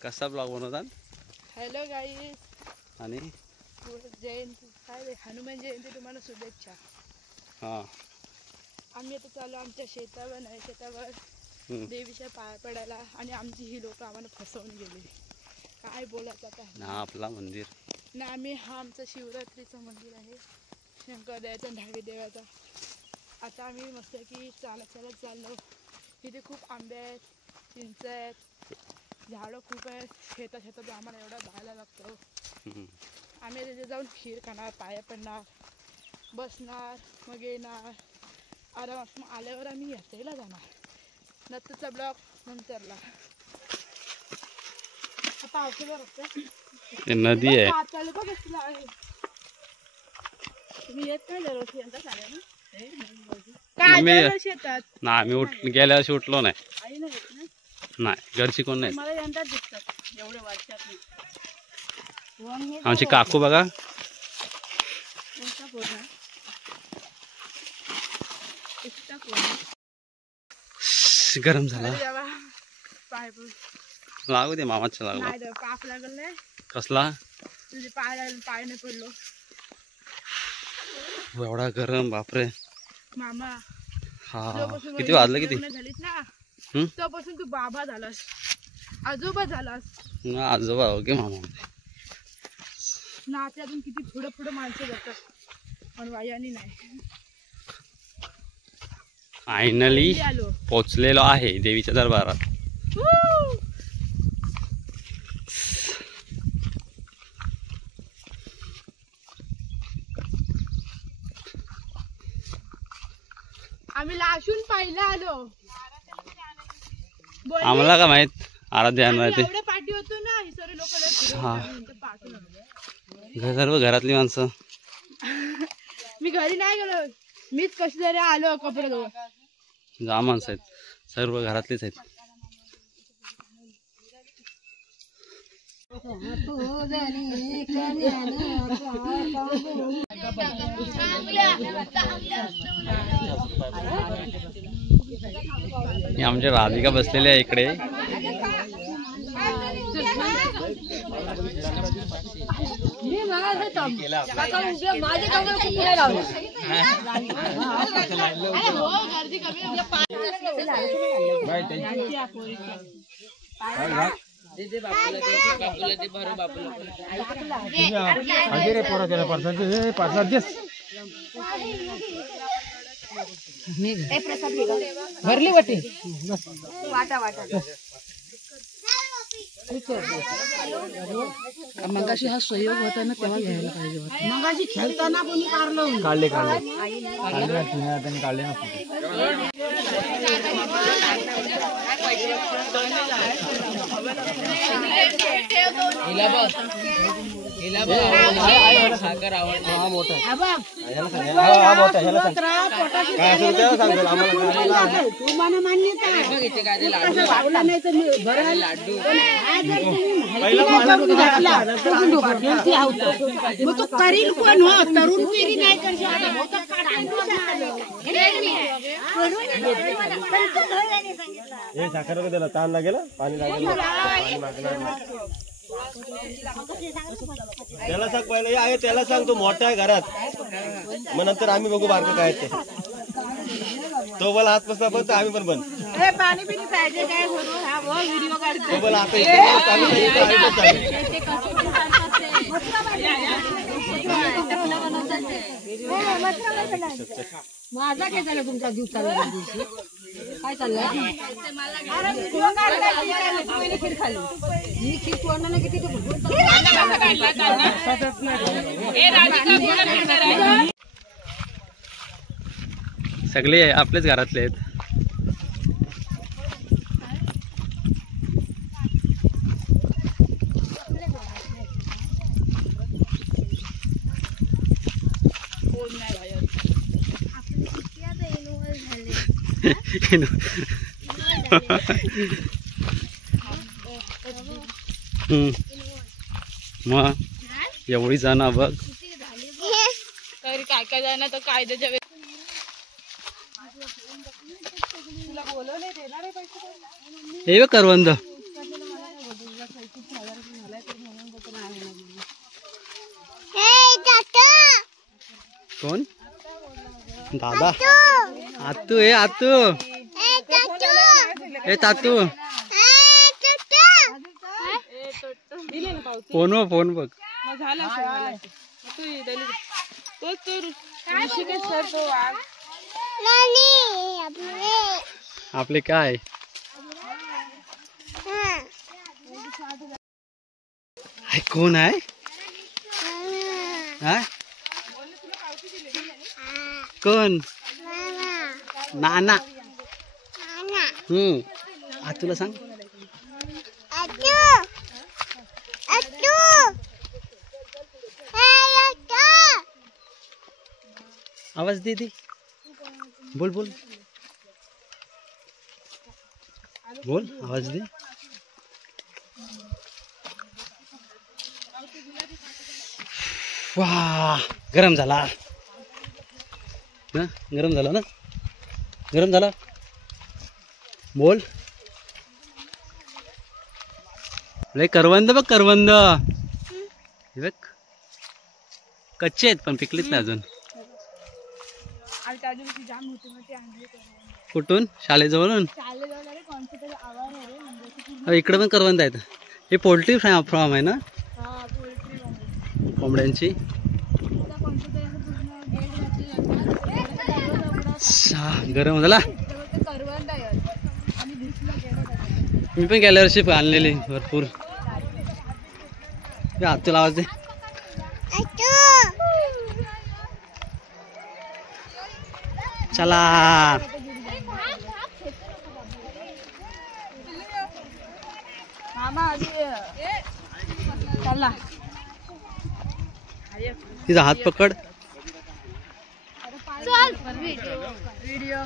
कसा ब्लॉग बनवतात? हॅलो गाईस आणि जयंती काय हनुमान जयंती तुम्हाला शुभेच्छा. हां आम्ही आता चालू आमच्या शेतावर देवीच्या पाया पडायला आणि आमची ही लोक आम्हाला फसवून गेली. काय बोलायचं आता. हा आपला मंदिर ना आम्ही हा आमचं शिवरात्रीचं मंदिर आहे शंकर देवाचा ढावी देवाचा. आता आम्ही मस्त की चालत चाललो. तिथे खूप आंबे आहेत, चिंच आहेत, झाडं खूप आहेत. शेतात आम्हाला एवढा जायला लागतो. आम्ही तिथे जाऊन खीर खाणार, पाया पडणार, बसणार, मग येणार आरामात. मग आल्यावर आम्ही यात्रेला जाणार. नंतरचा ब्लॉग नंतरला. नदी आहे. तुम्ही येत काय दरवर्षी यंदा साड्यानं? शेतात ना आम्ही गेल्या वर्षी उठलो नाही. आई नाही येत ना? नाही घरची कोण नाही. मला यंदाच दिसतात एवढ्या वर्षात. आमची काकू बघा. गरम झाला. लागू दे मामाच्या लागला. पाप लागल कसला तुझे पाय लागले, पाय नाही पडलो. एवढा गरम बापरे मामा. हा किती वाजलं किती झालीस ना तेव्हापासून तू बाबा झालास, आजोबा झालास. आजोबा ओके मामा. नात्यातून किती पुढे माणसं जातात पण वायानी नाही. फायनली पोचलेलो आहे देवीच्या दरबारात. आम्ही लाशून पाहिलं आलो. आम्हाला का माहित आराध्या आणणार ते पाठी होतो ना ही सर्व लोक. सर्व घरातली माणसं. मी घरी नाही गेलो, मीच कशी तरी आलो कपडे धुवून. जा माणसं आहेत, सर्व घरातलीच आहेत. आमच्या राधिका बसलेल्या आहे इकडे. भरली वाटी वाटा मगाशी हा सहयोग होता ना तेव्हा घ्यायला पाहिजे होता. मगाशी खेळताना कोणी काढले करील कोण हो तरुण पिढी नाही साखर दिला ताण लागेल पाणी लागेल त्याला सांग पहिलं आहे त्याला सांग तो मोठा आहे घरात मग नंतर आम्ही बघू बारकं काय ते तो बोला हात बसला पण आम्ही पण बंद पाणी पिणी पाहिजे काय व्हिडिओ तो बोला आता माझा काय झालं तुमच्या दिवसाला काय चाललंय. मी खीर तोडणार किती सगळे आपलेच घरातले आहेत. मग एवढी जाणं बघ तरी काय जाणार तर कायद्याच्या हे करवंद दादा आतू हे आतू ए तातू फोन बघ आपले काय कोण आहे हा? कोण नाना तुला सांग आवाज दे दे बोल बोल बोल आवाज दे वाह गरम झाला ना गरम झाला बोल लय करवंद बघ करवंद हे बघ कच्चे आहेत पण पिकलीच नाही अजून कुठून शाळेजवळून इकडे पण करवंद आहेत हे पोल्ट्री फार्म आहे ना कोंबड्यांची गरम झाला मी पण गेल्या वर्षी आणलेली भरपूर तुला आवाज दे चला तिचा हात पकड व्हिडिओ